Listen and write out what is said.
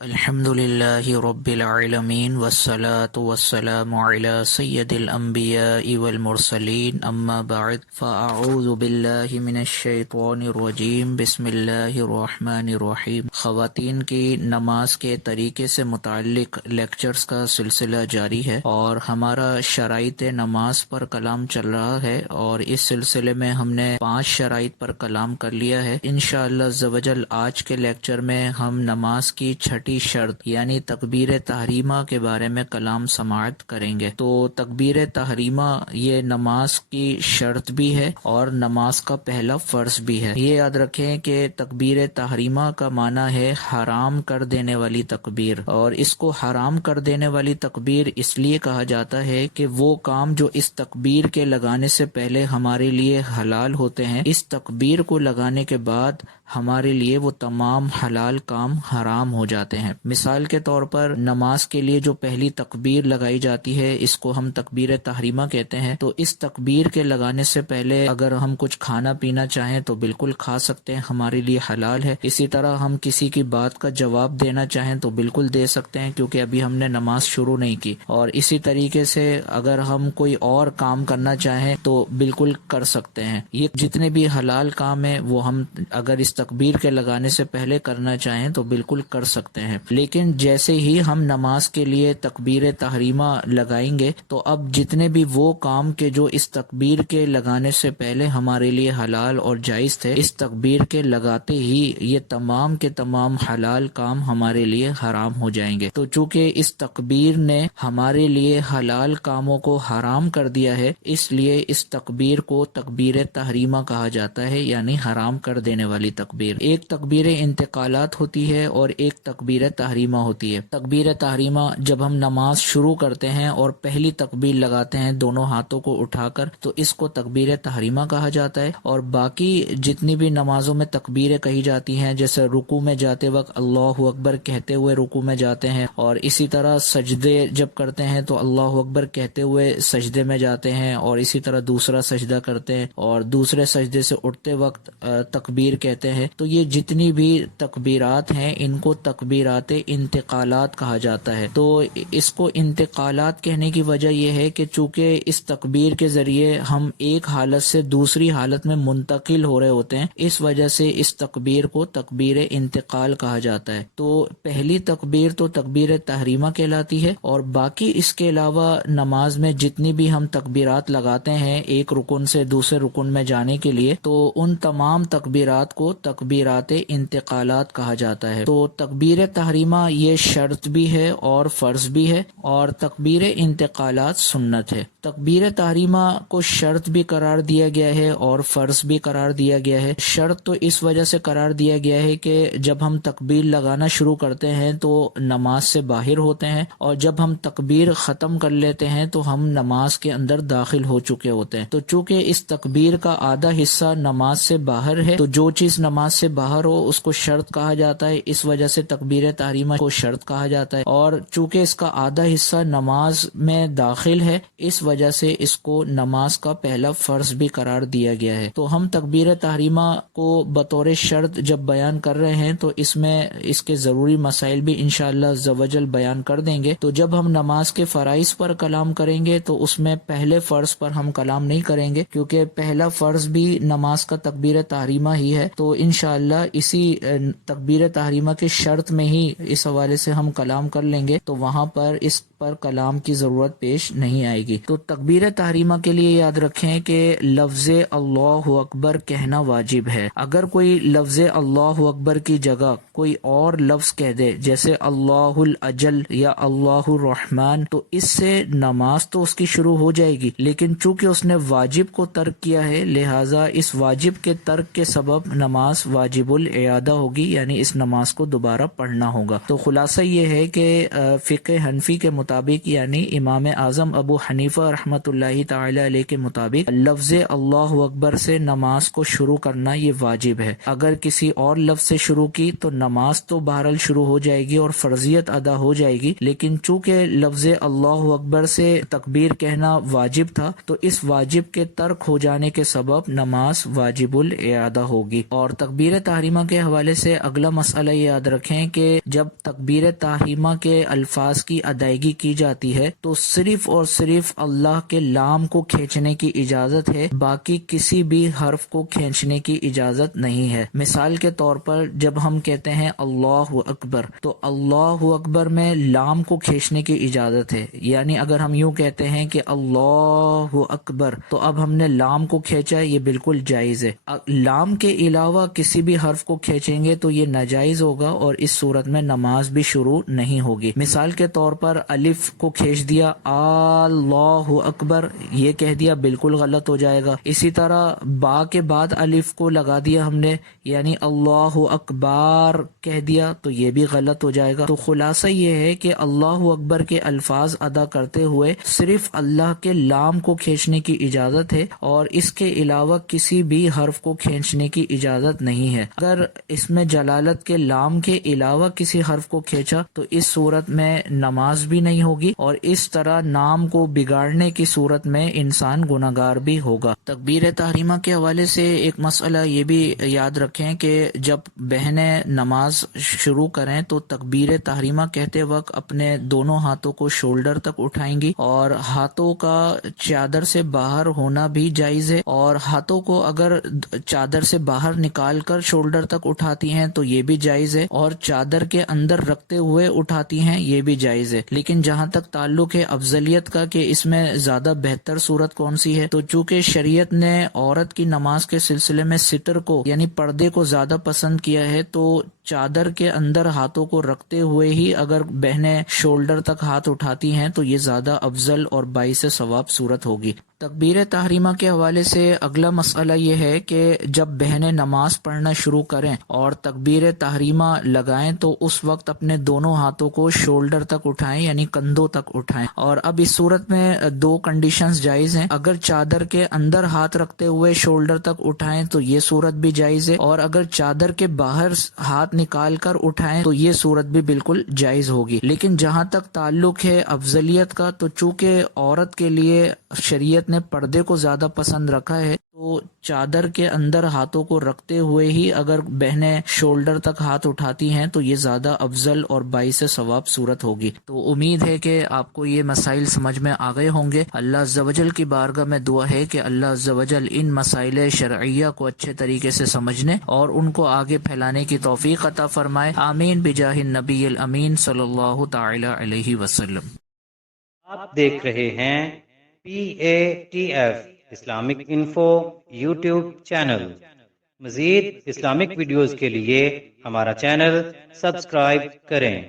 الحمد للہ رب العالمین والصلاة والسلام علی سید الانبیاء والمرسلین اما بعد فاعوذ باللہ من الشیطان الرجیم بسم اللہ الرحمن الرحیم۔ خواتین کی نماز کے طریقے سے متعلق لیکچرز کا سلسلہ جاری ہے اور ہمارا شرائط نماز پر کلام چل رہا ہے، اور اس سلسلے میں ہم نے 5 شرائط پر کلام کر لیا ہے۔ انشاءاللہ عز و جل آج کے لیکچر میں ہم نماز کی چھٹی شرط یعنی تکبیر تحریمہ کے بارے میں کلام سماعت کریں گے۔ تو تکبیر تحریمہ یہ نماز کی شرط بھی ہے اور نماز کا پہلا فرض بھی ہے۔ یہ یاد رکھیں کہ تکبیر تحریمہ کا معنی ہے حرام کر دینے والی تکبیر، اور اس کو حرام کر دینے والی تکبیر اس لیے کہا جاتا ہے کہ وہ کام جو اس تکبیر کے لگانے سے پہلے ہمارے لیے حلال ہوتے ہیں، اس تکبیر کو لگانے کے بعد ہمارے لیے وہ تمام حلال کام حرام ہو جاتے ہیں۔ مثال کے طور پر نماز کے لیے جو پہلی تکبیر لگائی جاتی ہے اس کو ہم تکبیر تحریمہ کہتے ہیں۔ تو اس تکبیر کے لگانے سے پہلے اگر ہم کچھ کھانا پینا چاہیں تو بالکل کھا سکتے ہیں، ہمارے لیے حلال ہے۔ اسی طرح ہم کسی کی بات کا جواب دینا چاہیں تو بالکل دے سکتے ہیں، کیونکہ ابھی ہم نے نماز شروع نہیں کی۔ اور اسی طریقے سے اگر ہم کوئی اور کام کرنا چاہیں تو بالکل کر سکتے ہیں۔ یہ جتنے بھی حلال کام ہیں وہ ہم اگر اس تکبیر کے لگانے سے پہلے کرنا چاہیں تو بالکل کر سکتے ہیں۔ لیکن جیسے ہی ہم نماز کے لیے تکبیر تحریمہ لگائیں گے تو اب جتنے بھی وہ کام کے جو اس تکبیر کے لگانے سے پہلے ہمارے لیے حلال اور جائز تھے، اس تکبیر کے لگاتے ہی یہ تمام کے تمام حلال کام ہمارے لیے حرام ہو جائیں گے۔ تو چونکہ اس تکبیر نے ہمارے لیے حلال کاموں کو حرام کر دیا ہے، اس لیے اس تکبیر کو تکبیر تحریمہ کہا جاتا ہے، یعنی حرام کر دینے والی تکبیر۔ ایک تکبیر انتقالات ہوتی ہے اور ایک تکبیر تحریمہ ہوتی ہے۔ تکبیر تحریمہ جب ہم نماز شروع کرتے ہیں اور پہلی تکبیر لگاتے ہیں دونوں ہاتھوں کو اٹھا کر، تو اس کو تکبیر تحریمہ کہا جاتا ہے۔ اور باقی جتنی بھی نمازوں میں تکبیریں کہی جاتی ہیں، جیسے رکوع میں جاتے وقت اللہ اکبر کہتے ہوئے رکوع میں جاتے ہیں، اور اسی طرح سجدے جب کرتے ہیں تو اللہ اکبر کہتے ہوئے سجدے میں جاتے ہیں، اور اسی طرح دوسرا سجدہ کرتے ہیں اور دوسرے سجدے سے اٹھتے وقت تکبیر کہتے ہیں۔ تو یہ جتنی بھی تکبیرات ہیں ان کو تکبیرات انتقالات کہا جاتا ہے۔ تو اس کو انتقالات کہنے کی وجہ یہ ہے کہ چونکہ اس تکبیر کے ذریعے ہم ایک حالت سے دوسری حالت میں منتقل ہو رہے ہوتے ہیں، اس وجہ سے اس تکبیر کو تکبیر انتقال کہا جاتا ہے۔ تو پہلی تکبیر تو تکبیر تحریمہ کہلاتی ہے، اور باقی اس کے علاوہ نماز میں جتنی بھی ہم تکبیرات لگاتے ہیں ایک رکن سے دوسرے رکن میں جانے کے لیے، تو ان تمام تکبیرات کو تکبیرات انتقالات کہا جاتا ہے۔ تو تکبیر تحریمہ یہ شرط بھی ہے اور فرض بھی ہے، اور تکبیر انتقالات سنت ہے۔ تکبیر تحریمہ کو شرط بھی قرار دیا گیا ہے اور فرض بھی قرار دیا گیا ہے۔ شرط تو اس وجہ سے قرار دیا گیا ہے کہ جب ہم تکبیر لگانا شروع کرتے ہیں تو نماز سے باہر ہوتے ہیں، اور جب ہم تکبیر ختم کر لیتے ہیں تو ہم نماز کے اندر داخل ہو چکے ہوتے ہیں۔ تو چونکہ اس تکبیر کا آدھا حصہ نماز سے باہر ہے، تو جو چیز نماز سے باہر ہو اس کو شرط کہا جاتا ہے، اس وجہ سے تکبیر تحریمہ کو شرط کہا جاتا ہے۔ اور چونکہ اس کا آدھا حصہ نماز میں داخل ہے، اس وجہ سے اس کو نماز کا پہلا فرض بھی قرار دیا گیا ہے۔ تو ہم تکبیر تحریمہ کو بطور شرط جب بیان کر رہے ہیں تو اس میں اس کے ضروری مسائل بھی انشاءاللہ عز و جل بیان کر دیں گے۔ تو جب ہم نماز کے فرائض پر کلام کریں گے تو اس میں پہلے فرض پر ہم کلام نہیں کریں گے، کیونکہ پہلا فرض بھی نماز کا تکبیر تحریمہ ہی ہے۔ تو انشاءاللہ اسی تکبیر تحریمہ کے شرط میں ہی اس حوالے سے ہم کلام کر لیں گے، تو وہاں پر اس پر کلام کی ضرورت پیش نہیں آئے گی۔ تو تکبیر تحریمہ کے لیے یاد رکھیں کہ لفظ اللہ اکبر کہنا واجب ہے۔ اگر کوئی لفظ اللہ اکبر کی جگہ کوئی اور لفظ کہہ دے، جیسے اللہ الاجل یا اللہ الرحمن، تو اس سے نماز تو اس کی شروع ہو جائے گی، لیکن چونکہ اس نے واجب کو ترک کیا ہے لہٰذا اس واجب کے ترک کے سبب نماز واجب الاعادہ ہوگی، یعنی اس نماز کو دوبارہ پڑھنا ہوگا۔ تو خلاصہ یہ ہے کہ فقہ حنفی کے مطابق یعنی امام اعظم ابو حنیفہ رحمۃ اللہ تعالی علیہ کے مطابق لفظ اللہ اکبر سے نماز کو شروع کرنا یہ واجب ہے. اگر کسی اور لفظ سے شروع کی تو نماز تو بہرحال شروع ہو جائے گی اور فرضیت ادا ہو جائے گی، لیکن چونکہ لفظ اللہ اکبر سے تکبیر کہنا واجب تھا تو اس واجب کے ترک ہو جانے کے سبب نماز واجب الاعادہ ہوگی. اور تکبیر تحریمہ کے حوالے سے اگلا مسئلہ یاد رکھیں کہ جب تکبیر تحریمہ کے الفاظ کی ادائیگی کی جاتی ہے تو صرف اور صرف اللہ کے لام کو کھینچنے کی اجازت ہے، باقی کسی بھی حرف کو کھینچنے کی اجازت نہیں ہے. مثال کے طور پر جب ہم کہتے ہیں اللہ اکبر تو اللہ اکبر میں لام کو کھینچنے کی اجازت ہے، یعنی اگر ہم یوں کہتے ہیں کہ اللہ اکبر تو اب ہم نے لام کو کھینچا، یہ بالکل جائز ہے. لام کے علاوہ کسی بھی حرف کو کھینچیں گے تو یہ ناجائز ہوگا اور اس صورت میں نماز بھی شروع نہیں ہوگی. مثال کے طور پر الف کو کھینچ دیا اللہ اکبر، یہ کہہ دیا بالکل غلط ہو جائے گا. اسی طرح با کے بعد الف کو لگا دیا ہم نے یعنی اللہ اکبر کہہ دیا تو یہ بھی غلط ہو جائے گا. تو خلاصہ یہ ہے کہ اللہ اکبر کے الفاظ ادا کرتے ہوئے صرف اللہ کے لام کو کھینچنے کی اجازت ہے اور اس کے علاوہ کسی بھی حرف کو کھینچنے کی اجازت نہیں ہے. اگر اس میں جلالت کے لام کے علاوہ کسی حرف کو کھینچا تو اس صورت میں نماز بھی نہیں ہوگی اور اس طرح نام کو بگاڑنے کی صورت میں انسان گناہگار بھی ہوگا. تکبیر تحریمہ کے حوالے سے ایک مسئلہ یہ بھی یاد رکھیں کہ جب بہنیں نماز شروع کریں تو تکبیر تحریمہ کہتے وقت اپنے دونوں ہاتھوں کو شولڈر تک اٹھائیں گی اور ہاتھوں کا چادر سے باہر ہونا بھی جائز ہے، اور ہاتھوں کو اگر چادر سے باہر نکال کر شولڈر تک اٹھاتی ہیں تو یہ بھی جائز ہے، اور چادر کے اندر رکھتے ہوئے اٹھاتی ہیں یہ بھی جائز ہے. لیکن جہاں تک تعلق ہے افضلیت کا کہ اس میں زیادہ بہتر صورت کون سی ہے، تو چونکہ شریعت نے عورت کی نماز کے سلسلے میں ستر کو یعنی پردے کو زیادہ پسند کیا ہے، تو چادر کے اندر ہاتھوں کو رکھتے ہوئے ہی اگر بہنیں شولڈر تک ہاتھ اٹھاتی ہیں تو یہ زیادہ افضل اور باعث ثواب صورت ہوگی. تکبیر تحریمہ کے حوالے سے اگلا مسئلہ یہ ہے کہ جب بہنیں نماز پڑھنا شروع کریں اور تکبیر تحریمہ لگائیں تو اس وقت اپنے دونوں ہاتھوں کو شولڈر تک اٹھائیں یعنی کندھوں تک اٹھائیں. اور اب اس صورت میں دو کنڈیشنز جائز ہیں. اگر چادر کے اندر ہاتھ رکھتے ہوئے شولڈر تک اٹھائیں تو یہ صورت بھی جائز ہے، اور اگر چادر کے باہر ہاتھ نکال کر اٹھائیں تو یہ صورت بھی بالکل جائز ہوگی. لیکن جہاں تک تعلق ہے افضلیت کا تو چونکہ عورت کے لیے شریعت نے پردے کو زیادہ پسند رکھا ہے تو چادر کے اندر ہاتھوں کو رکھتے ہوئے ہی اگر بہنیں شولڈر تک ہاتھ اٹھاتی ہیں تو یہ زیادہ افضل اور باعث ثواب صورت ہوگی. تو امید ہے کہ آپ کو یہ مسائل سمجھ میں آ گئے ہوں گے. اللہ عز و جل کی بارگاہ میں دعا ہے کہ اللہ عز و جل ان مسائل شرعیہ کو اچھے طریقے سے سمجھنے اور ان کو آگے پھیلانے کی توفیق عطا فرمائے. آمین بجاہ النبی الامین صلی اللہ تعالی علیہ وسلم. آپ دیکھ رہے ہیں PATF Islamic info YouTube channel. مزید اسلامک ویڈیوز کے لیے ہمارا چینل سبسکرائب کریں.